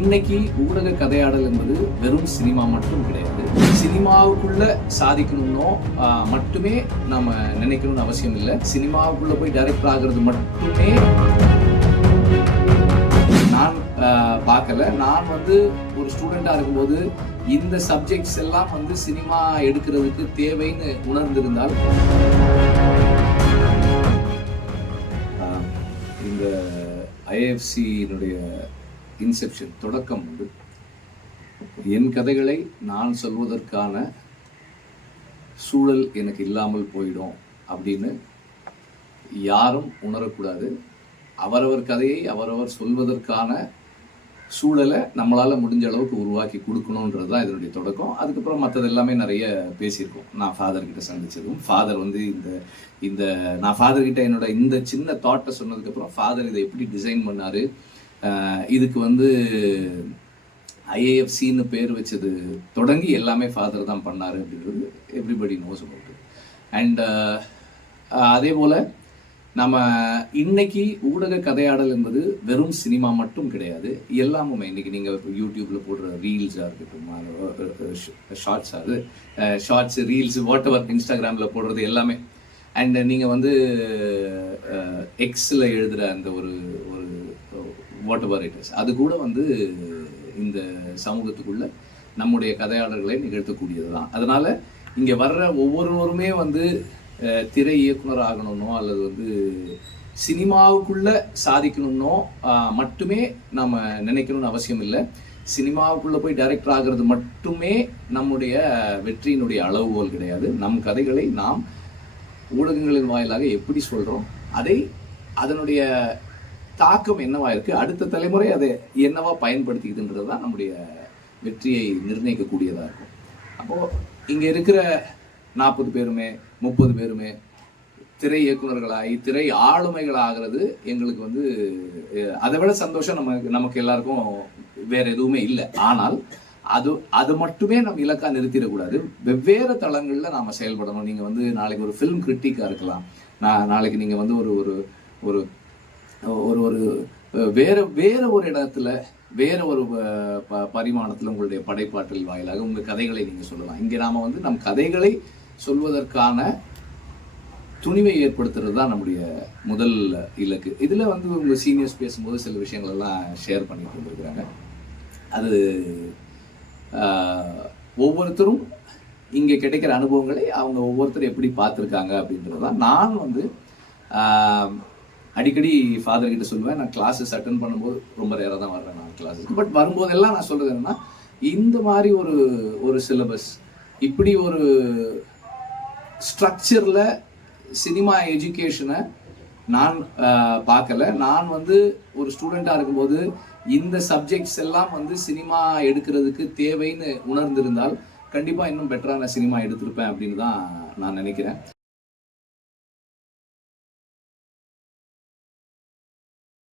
இன்னைக்கு ஊடக கதையாடல் என்பது வெறும் சினிமா மட்டும் கிடையாது. சினிமாவுக்குள்ள சாதிக்கணும்னோ மட்டுமே நாம நினைக்கணும்னு அவசியம் இல்லை. சினிமாவுக்குள்ள போய் டைரக்டர் ஆகிறது மட்டுமே நான் பார்க்கல. நான் ஒரு ஸ்டூடெண்டா இருக்கும்போது இந்த சப்ஜெக்ட்ஸ் எல்லாம் சினிமா எடுக்கிறதுக்கு தேவைன்னு உணர்ந்திருந்தால் இந்த ஐஏஎஃப்சியினுடைய இன்செப்ஷன் தொடக்கம் என் கதைகளை நான் சொல்வதற்கான சூழல் எனக்கு இல்லாமல் போயிடும் அப்படின்னு யாரும் உணரக்கூடாது. அவரவர் கதையை அவரவர் சொல்வதற்கான சூழலை நம்மளால் முடிஞ்ச அளவுக்கு உருவாக்கி கொடுக்கணுன்றது தான் இதனுடைய தொடக்கம். அதுக்கப்புறம் மற்றது எல்லாமே நிறைய பேசியிருக்கோம். நான் ஃபாதர்கிட்ட சந்தித்ததும், ஃபாதர் இந்த நான் ஃபாதர்கிட்ட என்னோட இந்த சின்ன தாட்டை சொன்னதுக்கப்புறம் ஃபாதர் இதை எப்படி டிசைன் பண்ணார், இதுக்கு ஐஏஎஃப்சின்னு பேர் வச்சது தொடங்கி எல்லாமே ஃபாதர் தான் பண்ணார் அப்படின்றது எவ்ரிபடி நோஸ் அபவுட். அண்ட் அதே போல் நம்ம இன்னைக்கு ஊடக கதையாடல் என்பது வெறும் சினிமா மட்டும் கிடையாது. எல்லாமுமே இன்னைக்கு நீங்கள் யூடியூப்பில் போடுற ரீல்ஸாக இருக்கட்டும், ஷார்ட்ஸ் ரீல்ஸ் வாட் எவர் இன்ஸ்டாகிராமில் போடுறது எல்லாமே, அண்ட் நீங்கள் எக்ஸில் எழுதுகிற அந்த ஒரு வாட் எவர் இட் இஸ், அது கூட இந்த சமூகத்துக்குள்ள நம்முடைய கதையாடல்களை நிகழ்த்தக்கூடியது தான். அதனால இங்கே வர்ற ஒவ்வொருவருமே திரை இயக்குனர் ஆகணும்னோ அல்லது சினிமாவுக்குள்ள சாதிக்கணும்னோ மட்டுமே நம்ம நினைக்கணும்னு அவசியம் இல்லை. சினிமாவுக்குள்ள போய் டைரக்டர் ஆகிறது மட்டுமே நம்முடைய வெற்றியினுடைய அளவுகோல் கிடையாது. நம் கதைகளை நாம் ஊடகங்களின் வாயிலாக எப்படி சொல்கிறோம், அதனுடைய தாக்கம் என்னவா இருக்கு, அடுத்த தலைமுறை அதை என்னவா பயன்படுத்திக்கிதுன்றது தான் நம்முடைய வெற்றியை நிர்ணயிக்கக்கூடியதாக இருக்கும். அப்போது இங்கே இருக்கிற 40 பேருமே 30 பேருமே திரை இயக்குநர்களாகி திரை ஆளுமைகளாகிறது எங்களுக்கு அதை விட சந்தோஷம் நமக்கு எல்லாருக்கும் வேற எதுவுமே இல்லை. ஆனால் அது மட்டுமே நம்ம இலக்கா நிறுத்திடக்கூடாது. வெவ்வேறு தளங்களில் நாம் செயல்படணும். நீங்கள் நாளைக்கு ஒரு ஃபிலிம் கிரிட்டிக்காக இருக்கலாம், நாளைக்கு நீங்கள் ஒரு ஒரு ஒரு வேற ஒரு இடத்துல வேற ஒரு பரிமாணத்தில் உங்களுடைய படைப்பாற்றல் வாயிலாக உங்கள் கதைகளை நீங்கள் சொல்லலாம். இங்கே நாம் நம் கதைகளை சொல்வதற்கான துணிவை ஏற்படுத்துறது தான் நம்முடைய முதல் இலக்கு. இதில் உங்கள் சீனியர்ஸ் பேசும்போது சில விஷயங்கள் எல்லாம் ஷேர் பண்ணிட்டு வந்துருக்குறாங்க. அது ஒவ்வொருத்தரும் இங்கே கிடைக்கிற அனுபவங்களை அவங்க ஒவ்வொருத்தரும் எப்படி பார்த்துருக்காங்க அப்படின்றது தான். நான் அடிக்கடி ஃபாதர்கிட்ட சொல்லுவேன், நான் கிளாஸஸ் அட்டன் பண்ணும்போது ரொம்ப ரேராக தான் வர்றேன் நான் கிளாஸஸ்க்கு. பட் வரும்போதெல்லாம் நான் சொல்கிறது என்னென்னா, இந்த மாதிரி ஒரு சிலபஸ், இப்படி ஒரு ஸ்ட்ரக்சரில் சினிமா எஜுகேஷனை நான் பார்க்கல. நான் ஒரு ஸ்டூடெண்ட்டாக இருக்கும்போது இந்த சப்ஜெக்ட்ஸ் எல்லாம் சினிமா எடுக்கிறதுக்கு தேவைன்னு உணர்ந்திருந்தால் கண்டிப்பாக இன்னும் பெட்டரான சினிமா எடுத்திருப்பேன் அப்படின்னு தான் நான் நினைக்கிறேன்.